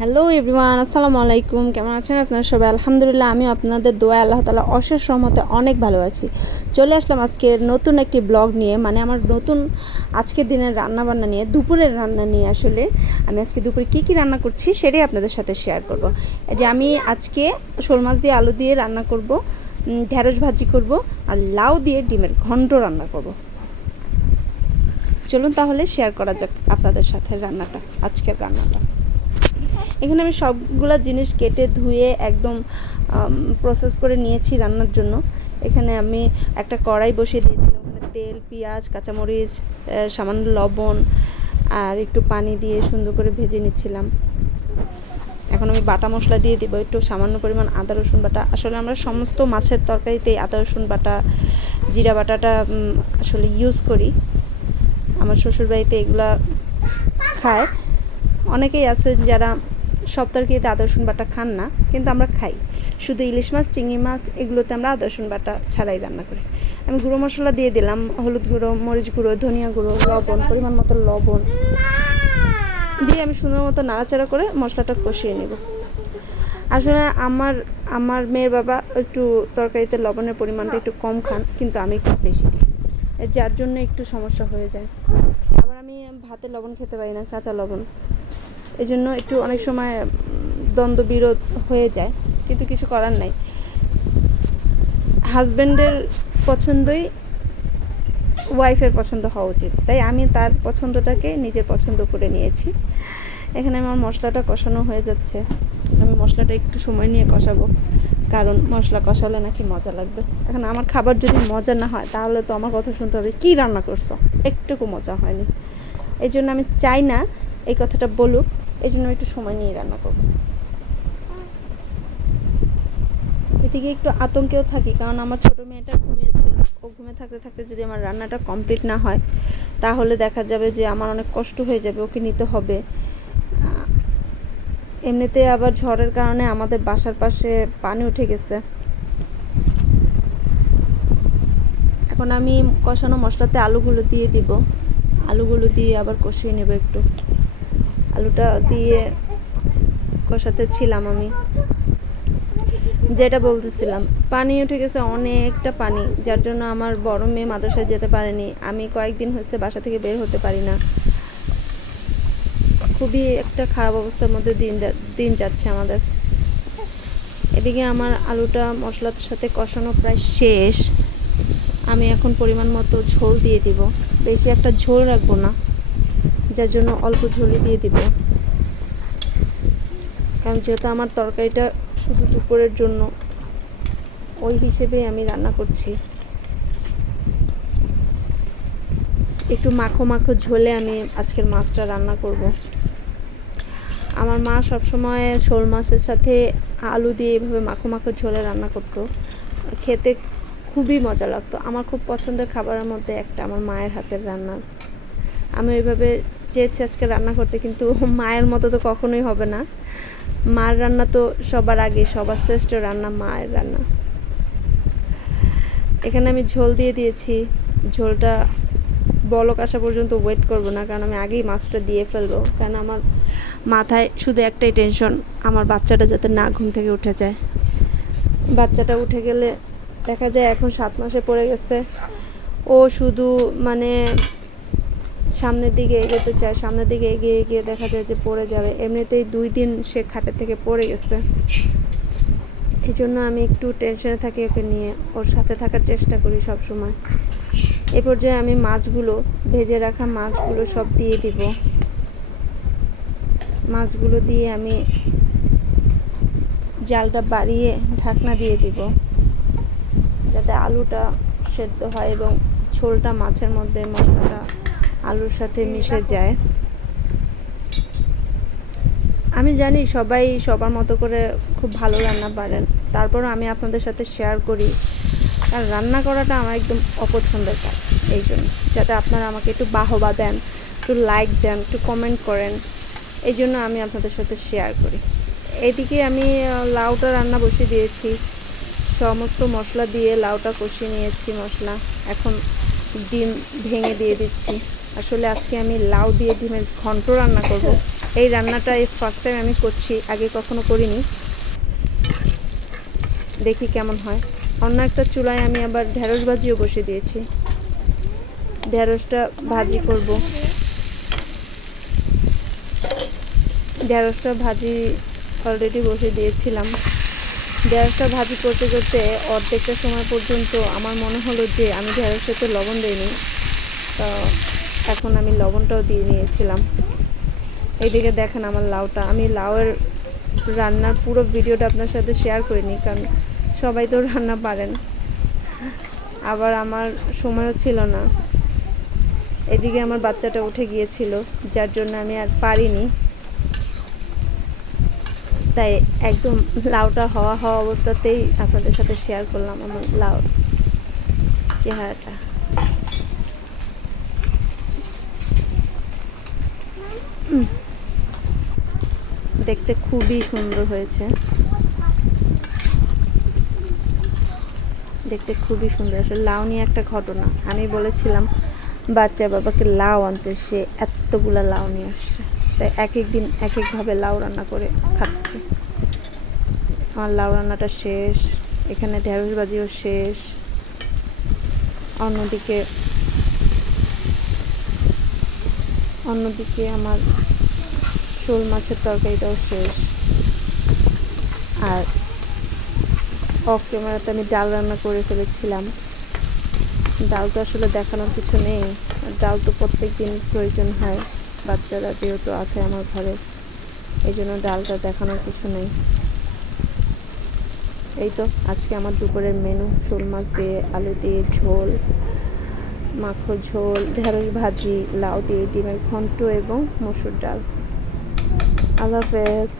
Hello everyone, আসসালামু আলাইকুম। কেমন আছেন আপনারা সবাই? আলহামদুলিল্লাহ, আমি আপনাদের দোয়া আল্লাহ তাআলা অশেষ রহমতে অনেক ভালো আছি। চলে আসলাম আজকের নতুন একটি ব্লগ নিয়ে, মানে আমার নতুন আজকের দিনের রান্নাবান্না নিয়ে, দুপুরের রান্না নিয়ে। আসলে আমি আজকে দুপুরে কী রান্না করছি সেটাই আপনাদের সাথে শেয়ার করব। যে আমি আজকে শোল মাছ দিয়ে আলু দিয়ে রান্না করব, ঢেঁড়স ভাজি করব, আর লাউ দিয়ে ডিমের ঘন্ট রান্না করব। চলুন তাহলে শেয়ার করা যাক আপনাদের সাথে রান্নাটা, আজকের রান্নাটা। এখানে আমি সবগুলা জিনিস কেটে ধুয়ে একদম প্রসেস করে নিয়েছি রান্নার জন্য। এখানে আমি একটা কড়াই বসিয়ে দিয়েছিলাম, ওখানে তেল, পেঁয়াজ, কাঁচামরিচ, সামান্য লবণ আর একটু পানি দিয়ে সুন্দর করে ভেজে নিচ্ছিলাম। এখন আমি বাটা মশলা দিয়ে দিব, একটু সামান্য পরিমাণ আদা রসুন বাটা। আসলে আমরা সমস্ত মাছের তরকারিতে আদা রসুন বাটা, জিরা বাটাটা আসলে ইউজ করি। আমার শ্বশুরবাড়িতে এগুলা খায়। অনেকেই আছে যারা সব তরকারিতে আদা রসুন বাটা খান না, কিন্তু আমরা খাই। শুধু ইলিশ মাছ, চিংড়ি মাছ এগুলোতে আমরা আদা রসুন বাটা ছাড়াই রান্না করি। আমি গুঁড়ো মশলা দিয়ে দিলাম, হলুদ গুঁড়ো, মরিচ গুঁড়ো, ধনিয়া গুঁড়ো, লবণ, পরিমাণ মতো লবণ দিয়ে আমি সুন্দর মতো নাড়াচাড়া করে মশলাটা কষিয়ে নেব। আসলে আমার মেয়ের বাবা একটু তরকারিতে লবণের পরিমাণটা একটু কম খান, কিন্তু আমি একটু বেশি খাই, যার জন্য একটু সমস্যা হয়ে যায়। আবার আমি ভাতে লবণ খেতে পারি না, কাঁচা লবণ, এই জন্য একটু অনেক সময় দ্বন্দ্ব বিরোধ হয়ে যায়, কিন্তু কিছু করার নাই। হাজব্যান্ডের পছন্দই ওয়াইফের পছন্দ হওয়া উচিত, তাই আমি তার পছন্দটাকে নিজের পছন্দ করে নিয়েছি। এখানে আমার মশলাটা কষানো হয়ে যাচ্ছে। আমি মশলাটা একটু সময় নিয়ে কষাবো, কারণ মশলা কষালে নাকি মজা লাগবে। এখন আমার খাবার যদি মজা না হয় তাহলে তো আমার কথা শুনতে হবে, কী রান্না করছো, একটুকু মজা হয়নি। এই জন্য আমি চাই না এই কথাটা বলুক, এই জন্য একটু সময় নিয়ে রান্না করব। এদিকে একটু আতঙ্কেও থাকি, কারণ আমার ছোটো মেয়েটা ঘুমিয়েছিল। ও ঘুমে থাকতে থাকতে যদি আমার রান্নাটা কমপ্লিট না হয় তাহলে দেখা যাবে যে আমার অনেক কষ্ট হয়ে যাবে, ওকে নিতে হবে। এমনিতে আবার ঝড়ের কারণে আমাদের বাসার পাশে পানি উঠে গেছে। এখন আমি কষানো মশলাতে আলুগুলো দিয়ে দিব, আলুগুলো দিয়ে আবার কষিয়ে নেব একটু। আলুটা দিয়ে কষাতে ছিলাম আমি, যেটা বলতেছিলাম, পানি উঠে গেছে, অনেকটা পানি, যার জন্য আমার বড় মেয়ে মাদ্রাসায় যেতে পারেনি। আমি কয়েকদিন হচ্ছে বাসা থেকে বের হতে পারি না। খুবই একটা খারাপ অবস্থার মধ্যে দিন যাচ্ছে আমাদের। এদিকে আমার আলুটা মশলার সাথে কষানো প্রায় শেষ। আমি এখন পরিমাণ মতো ঝোল দিয়ে দিব, বেশি একটা ঝোল রাখবো না, যার জন্য অল্প ঝোলই দিয়ে দিব। কারণ যেহেতু আমার তরকারিটা শুধু দুপুরের জন্য, ওই হিসেবে আমি রান্না করছি। একটু মাখো মাখো ঝোলে আমি আজকের মাছটা রান্না করব। আমার মা সবসময় শোল মাছের সাথে আলু দিয়ে এভাবে মাখো মাখো ঝোলে রান্না করতো, খেতে খুবই মজা লাগতো। আমার খুব পছন্দের খাবারের মধ্যে একটা আমার মায়ের হাতের রান্না। আমি ওইভাবে চেয়েছি আজকে রান্না করতে, কিন্তু মায়ের মতো তো কখনোই হবে না। মার রান্না তো সবার আগে, সবার শ্রেষ্ঠ রান্না মায়ের রান্না। এখানে আমি ঝোল দিয়ে দিয়েছি। ঝোলটা বলক আসা পর্যন্ত ওয়েট করব না, কারণ আমি আগেই মাছটা দিয়ে ফেলবো। কারণ আমার মাথায় শুধু একটাই টেনশন, আমার বাচ্চাটা যাতে না ঘুম থেকে উঠে যায়। বাচ্চাটা উঠে গেলে দেখা যায়, এখন 7 মাসে পড়ে গেছে, ও শুধু মানে সামনের দিকে এগোতে চায়, সামনের দিকে এগিয়ে এগিয়ে দেখা যায় যে পড়ে যাবে। এমনিতেই 2 দিন সে খাটের থেকে পড়ে গেছে, এই জন্য আমি একটু টেনশনে থাকি ওকে নিয়ে, ওর সাথে থাকার চেষ্টা করি সব সময়। এ পর্যায়ে আমি মাছগুলো, ভেজে রাখা মাছগুলো সব দিয়ে দিব। মাছগুলো দিয়ে আমি জালটা বাড়িয়ে ঢাকনা দিয়ে দিব, যাতে আলুটা সেদ্ধ হয় এবং ঝোলটা মাছের মধ্যে, মশলাটা আলুর সাথে মিশে যায়। আমি জানি সবাই সবার মতো করে খুব ভালো রান্না পারেন, তারপরও আমি আপনাদের সাথে শেয়ার করি, কারণ রান্না করাটা আমার একদম অপছন্দের কাজ। এই জন্য যাতে আপনারা আমাকে একটু বাহবা দেন, একটু লাইক দেন, একটু কমেন্ট করেন, এই জন্য আমি আপনাদের সাথে শেয়ার করি। এদিকে আমি লাউটা রান্না বসিয়ে দিয়েছি, সমস্ত মশলা দিয়ে লাউটা কষিয়ে নিয়েছি মশলা। এখন ডিম ভেঙে দিয়ে দিচ্ছি। আসলে আজকে আমি লাউ দিয়ে ডিমের ঘন্ট রান্না করব, এই রান্নাটা এই ফার্স্ট টাইম আমি করছি, আগে কখনো করিনি, দেখি কেমন হয়। অন্য একটা চুলায় আমি আবার ঢেঁড়স ভাজিও বসিয়ে দিয়েছি, ঢেঁড়সটা ভাজি করব। ঢেঁড়সটা ভাজি অলরেডি বসিয়ে দিয়েছিলাম। ঢেঁড়সটা ভাজি করতে করতে অর্ধেকটা সময় পর্যন্ত আমার মনে হলো যে আমি ঢেঁড়সটাতে লবণ দিইনি, তো এখন আমি লবণটাও দিয়ে নিয়েছিলাম। এইদিকে দেখেন আমার লাউটা, আমি লাউয়ের রান্নার পুরো ভিডিওটা আপনার সাথে শেয়ার করিনি, কারণ সবাই তো রান্না পারেন, আবার আমার সময়ও ছিল না। এদিকে আমার বাচ্চাটা উঠে গিয়েছিল, যার জন্য আমি আর পারিনি, তাই একদম লাউটা হওয়া অবস্থাতেই আপনাদের সাথে শেয়ার করলাম আমার লাউ চেহারাটা। দেখতে খুবই সুন্দর হয়েছে, দেখতে খুবই সুন্দর। আসলে লাউ নিয়ে একটা ঘটনা, আমি বলেছিলাম বাচ্চা বাবাকে লাউ আনতে, সে এতগুলা লাউ নিয়ে আসছে, তাই এক এক দিন এক একভাবে লাউ রান্না করে খাচ্ছি। আমার লাউ রান্নাটা শেষ, এখানে ঢেঁড়স ভাজিও শেষ, অন্যদিকে আমার শোল মাছের তরকারিটাও শেষ। আর অফ ক্যামেরাতে আমি ডাল রান্না করে ফেলেছিলাম। ডাল তো আসলে দেখানোর কিছু নেই, ডাল তো প্রত্যেক দিন প্রয়োজন হয়, বাচ্চারা যেহেতু আছে আমার ঘরে, এই জন্য ডালটা দেখানোর কিছু নেই। এই তো আজকে আমার দুপুরের মেনু, শোল মাছ দিয়ে আলু দিয়ে ঝোল, মাখো ঝোল, ঢেঁড়স ভাজি, লাউ দিয়ে ডিমের ঘন্ট এবং মসুর ডাল। আল্লাহ হাফেজ।